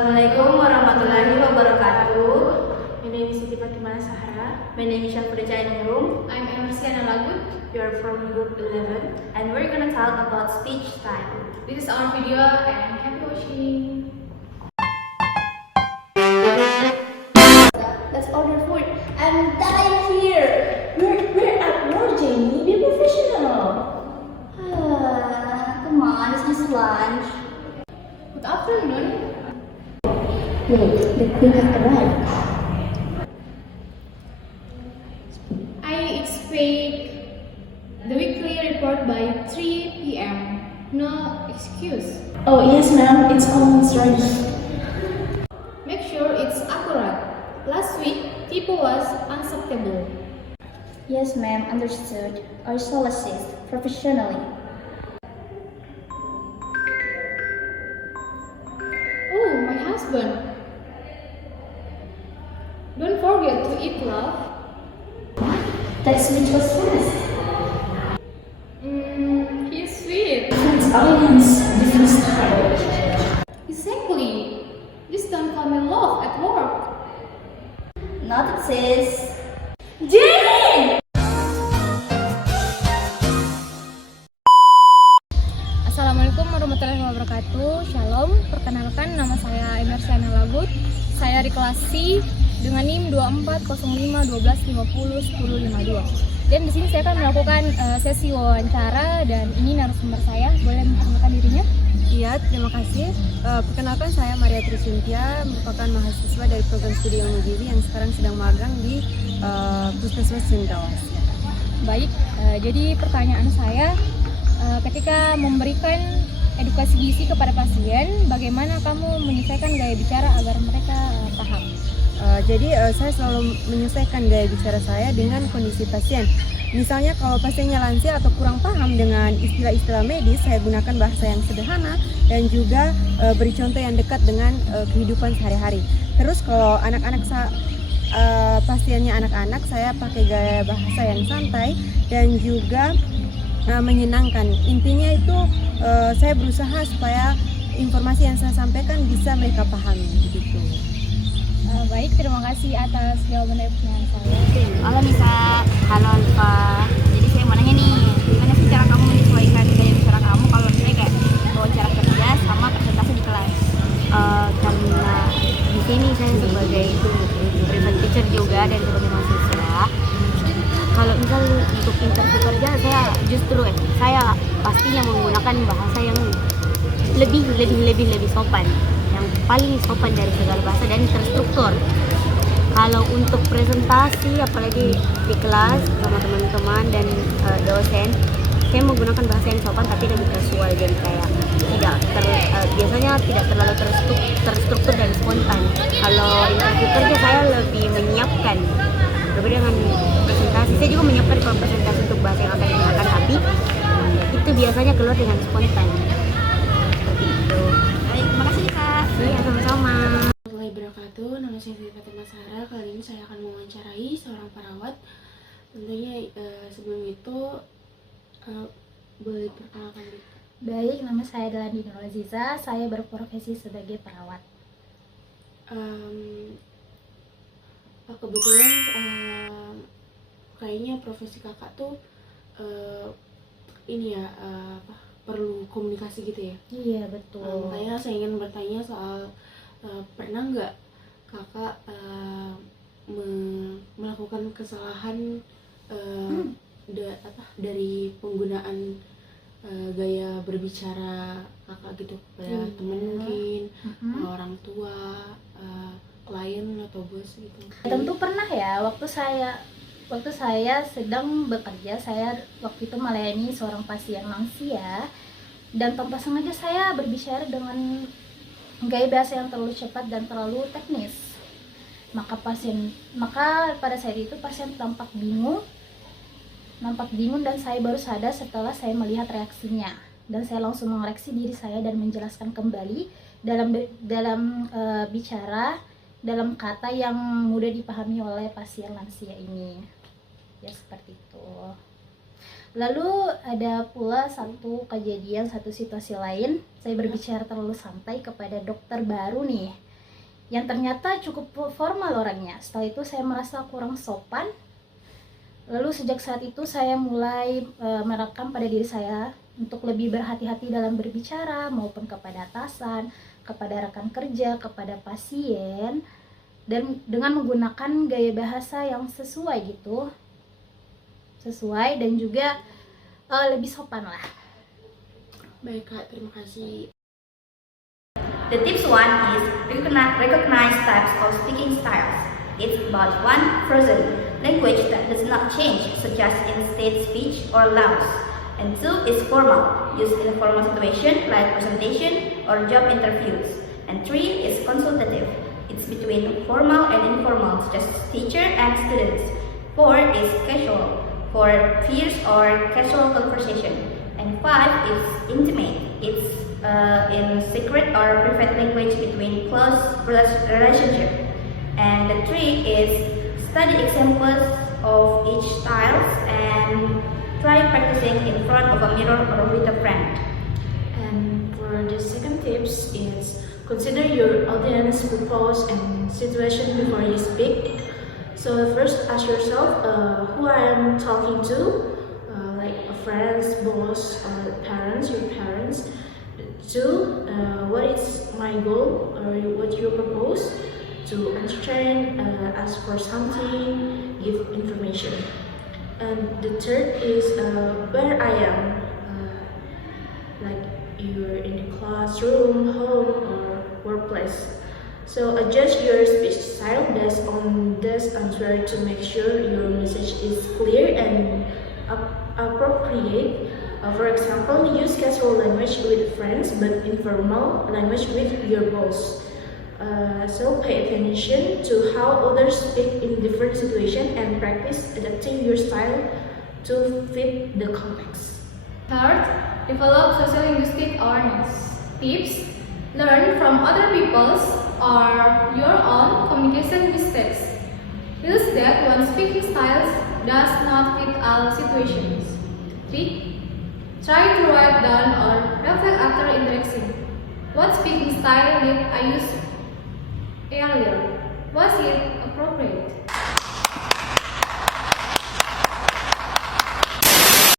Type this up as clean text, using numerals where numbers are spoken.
Assalamualaikum warahmatullahi wabarakatuh. My name is Siti Fatimah Sahara. My name is Syafura Jainingrum. I'm Emersiana Lagut. You are from Group 11 and we're gonna talk about speech style. This is our video and happy watching. Let's order food. I'm dying here. We're at work, Jamie. Be professional. Come on, it's just lunch. Good afternoon. Wait, the queen has arrived. I expect the weekly report by 3 p.m. No excuse. Oh, yes, ma'am. It's almost ready. Make sure it's accurate. Last week, typo was unacceptable. Yes, ma'am. Understood. I shall assist professionally. Oh, my husband. Don't forget to eat, love. That switch was fast. He's sweet. Different audience, different style. Exactly. Just don't call me love at work. Not sis. Jamie! Assalamualaikum warahmatullahi wabarakatuh. Shalom, perkenalkan nama saya Emersiana Lagut. Saya di kelas C dengan NIM 240512501052. Dan di sini saya akan melakukan sesi wawancara dan ini narasumber saya. Boleh memperkenalkan dirinya? Iya, terima kasih. Perkenalkan saya Maria Trisintia, merupakan mahasiswa dari program studi ilmu gizi yang sekarang sedang magang di Puskesmas Cendrawasih. Baik, jadi pertanyaan saya, ketika memberikan edukasi gizi kepada pasien, bagaimana kamu menyesuaikan gaya bicara agar mereka paham? Jadi saya selalu menyesuaikan gaya bicara saya dengan kondisi pasien. Misalnya kalau pasiennya lansia atau kurang paham dengan istilah-istilah medis, saya gunakan bahasa yang sederhana dan juga beri contoh yang dekat dengan kehidupan sehari-hari. Terus kalau pasiennya anak-anak, saya pakai gaya bahasa yang santai dan juga menyenangkan. Intinya itu saya berusaha supaya informasi yang saya sampaikan bisa mereka pahami begitu. Baik, terima kasih atas jawaban dari pertanyaan saya. Halo Nisa, halo Alfa. Jadi saya mau nanya nih, gimana sih cara kamu menyesuaikan gaya bicara kamu kalau misalnya kayak wawancara kerja sama presentasi di kelas? Karena di sini saya sebagai private teacher juga dan sebagai mahasiswa. Kalau misal untuk interview kerja saya pastinya menggunakan bahasa yang lebih sopan, yang paling sopan dari segala bahasa dan terstruktur. Kalau untuk presentasi apalagi di kelas sama teman-teman dan dosen, saya menggunakan bahasa yang sopan tapi lebih casual, jadi kayak biasanya tidak terlalu terstruktur dan spontan. Kalau interview kerja saya lebih menyiapkan, berbeda dengan presentasi. Saya juga menyiapkan kalau presentasi untuk bahasa yang akan digunakan, tapi itu biasanya keluar dengan spontan. Seperti itu. Baik, terima kasih Kak. Iya, sama-sama. Warahmatullahi wabarakatuh. Nama saya Siti Fatimah Sahara. Kali ini saya akan mewawancarai seorang perawat. Tentunya sebelum itu boleh perkenalkan diri. Baik, nama saya adalah Dina Aziza. Saya berprofesi sebagai perawat. Kebetulan kayaknya profesi kakak tuh perlu komunikasi gitu ya. Iya, betul. Makanya saya ingin bertanya soal pernah nggak kakak melakukan kesalahan dari penggunaan gaya berbicara kakak gitu kepada teman mungkin, orang tua, klien atau bos gitu. Tentu pernah ya, waktu saya sedang bekerja, saya waktu itu melayani seorang pasien lansia dan tanpa sengaja saya berbicara dengan gaya bahasa yang terlalu cepat dan terlalu teknis. Maka pada saat itu pasien tampak bingung dan saya baru sadar setelah saya melihat reaksinya, dan saya langsung mengoreksi diri saya dan menjelaskan kembali dalam bicara dalam kata yang mudah dipahami oleh pasien lansia ini. Ya, seperti itu. Lalu ada pula satu situasi lain, saya berbicara terlalu santai kepada dokter baru nih. yang ternyata cukup formal orangnya. Setelah itu saya merasa kurang sopan. Lalu sejak saat itu saya mulai menerapkan pada diri saya untuk lebih berhati-hati dalam berbicara, maupun kepada atasan, kepada rekan kerja, kepada pasien, dan dengan menggunakan gaya bahasa yang sesuai dan juga lebih sopan lah. Baik Kak, terima kasih. The tips one is recognize types of speaking styles. It's about one, frozen, language that does not change, such as in-state speech or louds. And two is formal, used in a formal situation like presentation or job interviews. And three is consultative. It's between formal and informal, such as teacher and students. Four is casual, for peers or casual conversation. And five is intimate. It's in secret or private language between close relationship. And the three is study examples of each styles and try practicing in front of a mirror or with a friend. And for the second tips is consider your audience, purpose, and situation before you speak. So first ask yourself who I am talking to, like a friends, boss, or parents, your parents. Two, what is my goal or what you propose to understand, ask for something, give information. And the third is where I am, like you're in the classroom, home, or workplace. So adjust your speech style based on this answer to make sure your message is clear and appropriate. For example, use casual language with friends but informal language with your boss. So pay attention to how others speak in different situations and practice adapting your style to fit the context. Third, develop sociolinguistic awareness. Tips: learn from other people's or your own communication mistakes. Use that when speaking styles does not fit all situations. 3. Try to write down or reflect after interaction. What speaking style did I use earlier? Was it appropriate?